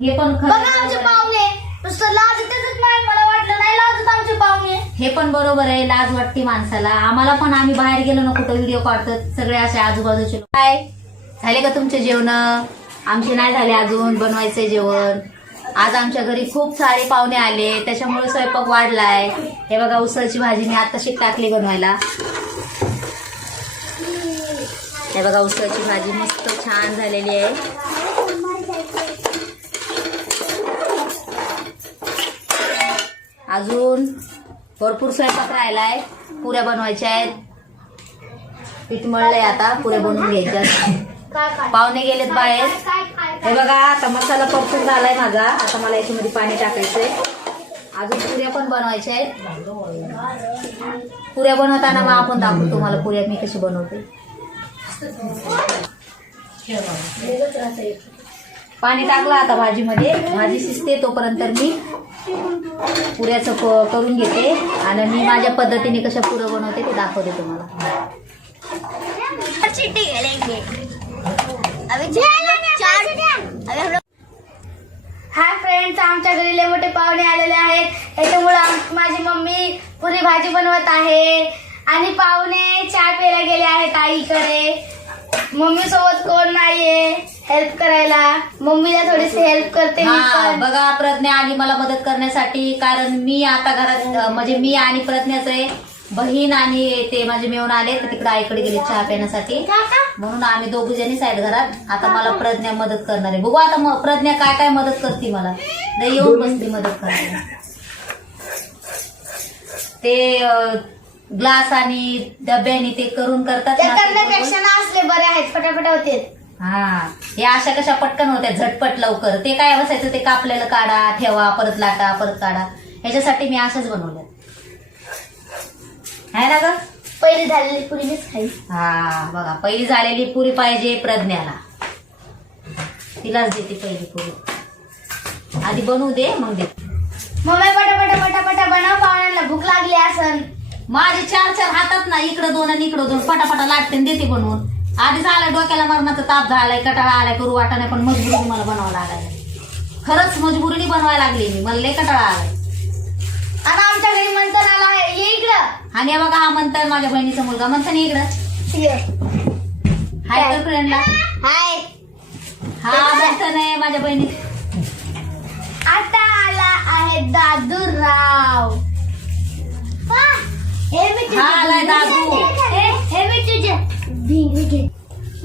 हे पण बघा आमचे खरं पाहुणे. नुसतं लाज येतच नाही मला वाटलं नाही लाजत आमचे पाहुणे. हे पण बरोबर आहे लाज वाटते माणसाला. आम्हाला पण आम्ही बाहेर गेलो ना कुठं व्हिडिओ काढतात सगळे असे आजूबाजूचे लोक. काय? झाले का तुमचे जेवण? आमचे नाही झाले अजून बनवायचे जेवण. आज आमच्या घरी खूप सारे पाहुणे आले त्याच्यामुळे स्वयंपाक वाढलाय. हे बघा उसळची भाजी मी आताशी टाकली बनवायला. हे बघा उसळची भाजी मस्त छान झालेली आहे. अजून भरपूर स्वयंपाक राहिलाय. पुऱ्या बनवायच्या आहेत. पीठ मळलंय आता पुऱ्या बनवून घ्यायच्या. पाहुणे गेलेत बाहेर. हे बघा आता मसाला परफेक्ट झालाय माझा. आता मला याच्यामध्ये पाणी टाकायचंय. अजून पुऱ्या पण बनवायच्या आहेत. पुऱ्या बनवताना मग आपण दाखवू तुम्हाला पुऱ्या मी कशी बनवते. पाणी टाकलं आता भाजीमध्ये. भाजी शिजते तोपर्यंत मी पुऱ्याचं करून घेते. आणि मी माझ्या पद्धतीने कशा पुरं बनवते ते दाखवते तुम्हाला. हाय फ्रेंड्स आमच्या घरी लय मोठे पाहुणे आलेले आहेत. त्याच्यामुळे माझी मम्मी पुरी भाजी बनवत आहे. आणि पाहुणे चहा प्यायला गेले आहेत आईकडे. मम्मी सोबत कोण नाहीये? हेल्प करायला. मम्मीला थोडीशी हेल्प करते मी हा पण. बघा प्रज्ञा आली मला मदत करण्यासाठी कारण मी आता घरात अं, म्हणजे मी आणि प्रज्ञाचे बहीण आणि ते माझे मेवून आले तर तिकडे आईकडे गेले चहा पिण्यासाठी. म्हणून आम्ही दोघी जणीच आहेत घरात. आता मला प्रज्ञा मदत करणार आहे. बघू आता प्रज्ञा काय काय मदत करते मला. लय येऊन बसली मदत करायला. ते ग्लास आणि डब्याने ते करून करतात ते ना, ते करण्यापेक्षा ना असले बरे आहेत फटाफट होते हा हे अशा कशा पटकन होत्या झटपट लवकर. ते काय बसायचं ते कापलेलं काढा ठेवा परत लाटा परत काढा. ह्याच्यासाठी मी अशाच बनवल्या आहे ना ग? पहिली झालेली पुरी मीच खाई हा बघा पहिली झालेली पुरी पाहिजे प्रज्ञाला. तिलाच देते पहिली पुरी. आधी बनवू दे मग दे मम्मी पटापटा पटापटा बनव पाहुण्यांना भूक लागली असन. माझे चार चार हातात ना इकडं दोन आणि इकडं दोन. पटापटा लाटते आणि देते बनवून. आधी झालाय डोक्याला मरणाचा ताप झालाय कटाळा आलाय करू वाटा नाही पण मजबुरीने मला बनवावं लागायला खरंच मजबुरीने बनवायला लागली मी. मला लय कटाळा आलाय. आणि आमच्या घरी मंथन आला आहे. ये इकडं. आणि हे बघा हा म्हणताय माझ्या बहिणीचा मुलगा. म्हणता ना इकडं. ये. हाय कर फ्रेंडला हाय. हा म्हणता नाही माझ्या बहिणी आता आला आहे दादूराव. हे आलाय दादू. मी तुझे भिंगरी घे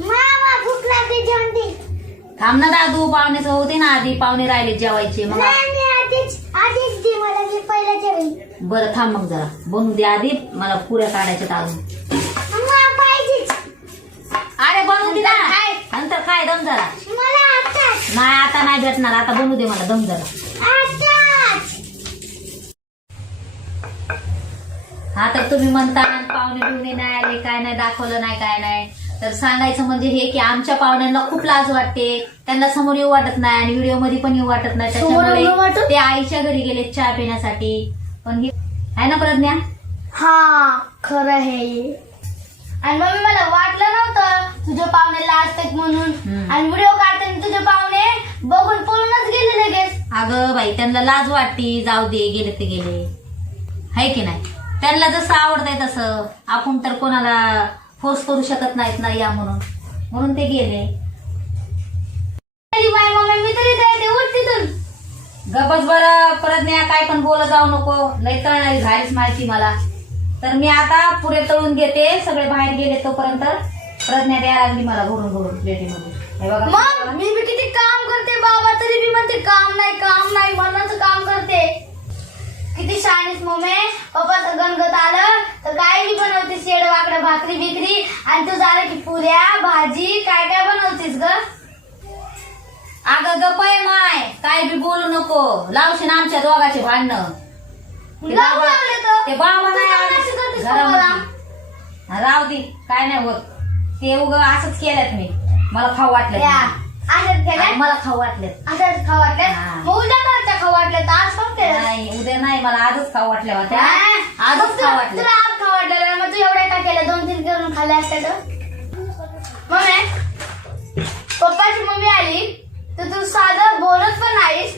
मामा भूक लागली जेवण दे थांब ना दादू पाहुण्याचं होते ना आधी पाहुणे राहिले जेवायचे मग आप- नाही, नाही, आधीच आधीच दे मला मी पहिलं जेवेन. बरं थांब मग जरा. बनवू दे आधी मला पुऱ्या काढायच्या अजून. मला पाहिजेच. अरे बनवू दे ना. नंतर काय दम जरा. मला नाही आता नाही भेटणार आता बनवू दे मला दम जरा. तर तुम्ही म्हणता पाहुणे बिवणे नाही आले काय नाही दाखवलं नाही काय नाही. तर सांगायचं म्हणजे हे की आमच्या पाहुण्यांना खूप लाज वाटते. त्यांना समोर येऊ वाटत नाही आणि व्हिडिओमध्ये पण येऊ वाटत नाही. त्याच्यामुळे? ते आईच्या घरी गेले चहा पिण्यासाठी. पण हे आहे ना प्रज्ञा? हा खरं आहे. आणि मम्मी मला वाटलं नव्हतं तुझे पाहुणे लाजतात म्हणून. आणि व्हिडिओ काढताना तुझे पाहुणे बघून पळूनच गेले लगेच. अगं बाई त्यांना लाज वाटते. जाऊ दे गेले ते गेले. आहे की नाही? त्यांना जसं आवडतंय तसं. आपण तर कोणाला फोर्स करू शकत नाहीत ना या म्हणून. म्हणून ते गेले. मी तरी इथे येते प्रज्ञा काय पण बोलत जाऊ नको. लय तळणारी झालीच माहिती मला. तर मी आता पुरे तळून घेते. सगळे बाहेर गेले तोपर्यंत प्रज्ञा द्यायला लागली मला भरून भरून प्लेटीमध्ये हे बघा. मग? मी बी किती काम करते बाबा तरी बी म्हणते काम नाही काम नाही मनाचं शाळेत मम्मी पप्पाचं गणगत आलं. तर काय बी बनवते शेड वाकडं भाकरी बिकरी. आणि तू झालं की पुऱ्या भाजी. काय काय बनवतेस ग? अगं गपय माय. काय बी बोलू नको. लावशील आमच्या दोघाचे भांडणं. ते लावू बाबा- लागले तर. ते बाबा नाही तू आले. कोणाशी करतेस घरामध्ये. हा, राहू दे. काय नाही होत. ते उग असंच केल्यात मी. मला खाऊ वाटलं आजच गेल्या मला खाऊ वाटले आज खाऊ वाटल्यात मग उद्या करायचं खाऊ वाटलं तर आज पण नाही उद्या नाही मला आजच खाऊ वाटल्या होत्या. आजच खाऊ वाटलं तुला आज खाऊ वाटलेलं मग तू एवढ्या का केलं? दोन तीन करून खाल्ले असत्या तर? मम्मी पप्पाची मम्मी आली. तर तू साधं बोलत पण नाहीस.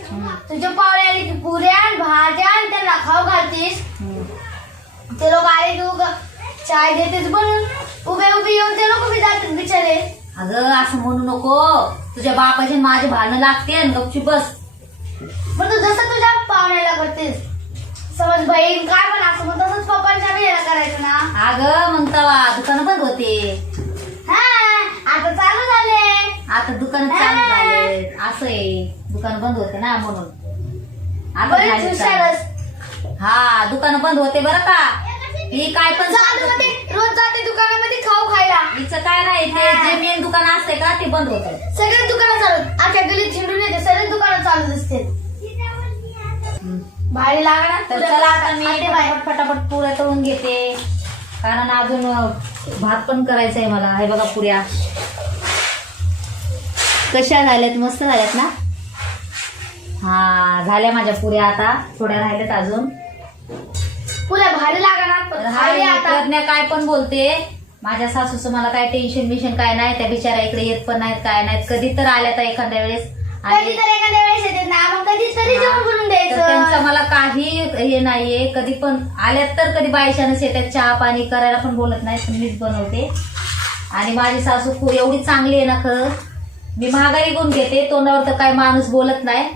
तुझ्या पावले आली की पुऱ्या भाज्या आणि त्यांना खाऊ घालतीस. ते लोक आले की चाय देतेस बनून उभे उभे येऊन ते लोक बी जातात बिचारे. अगं असं म्हणू नको. तुझ्या बापाचे माझे भांडणं लागते आणि गपचूप बस. पण तू जसं तुझ्या पाहुण्याला करतेस. समज बहीण काय पण असं मग तसंच पप्पांच्या वेळेला करायचं ना? अगं मग तवा दुकान बंद होते. हा आता चालू झाले. आता दुकान चालू झाले असं आहे. दुकान बंद होते ना म्हणून. आता बरेच झाले हुशारच चालू. हा दुकान बंद होते बरं का? ही काय पण चालू होते रोज जाते दुकानामध्ये खाऊ खायला. हिचं काय नाही ते जे मेन दुकान असते का ते बंद होत. सगळे दुकानं चालू आख्या गलीत झिंडून येते सगळे दुकानं चालू असते. भारी लागणार तर चला आता मी फटाफट फटाफट पुऱ्या तळून घेते. कारण अजून भात पण करायचा आहे मला. हे बघा पुऱ्या. कशा झाल्यात? मस्त झाल्यात ना? हा झाल्या माझ्या पुऱ्या आता. थोड्या राहिल्यात अजून. पुऱ्या भारी पण आता. प्रज्ञा काय पण बोलते माझ्या सासूचं मला काय टेन्शन बिशन काय नाही त्या बिचारा इकडे येत पण नाहीत काय नाहीत. कधी तर आल्या तर एखाद्या वेळेस. कधी आणि तर एखाद्या वेळेस येते ना मग कधी तरी जेवण बनवून तर त्यांचं द्यायचं मला काही हे नाहीये. कधी पण आल्यात तर कधी बायशानच येतात चहा पाणी करायला पण बोलत नाही पण मीच बनवते. आणि माझी सासू खूप एवढी चांगली आहे ना खरं. मी महागाई गुण घेते तोंडावर तर काय माणूस बोलत नाही.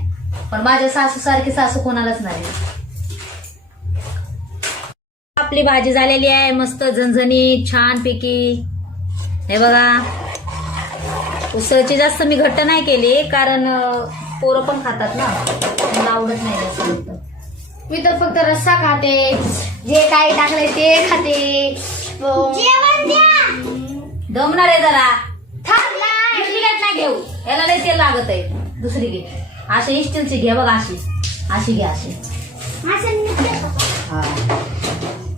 पण माझ्या सासू सारखी सासू कोणालाच नाही. आपली भाजी झालेली आहे मस्त झणझणीत छान पैकी हे बघा. उसळची जास्त मी घट्ट नाही केली कारण पोरं पण खातात ना. मला आवडत नाही जास्त. मी तर फक्त रस्सा खाते. जे काही टाकलंय ते खाते. द्या. दमणार आहे जरा. दुसरी घेत नाही घेऊ. याला लय तेल लागत आहे. दुसरी घे अशी स्टीलची घे बघ अशी. अशी घे अशी. असं नाही.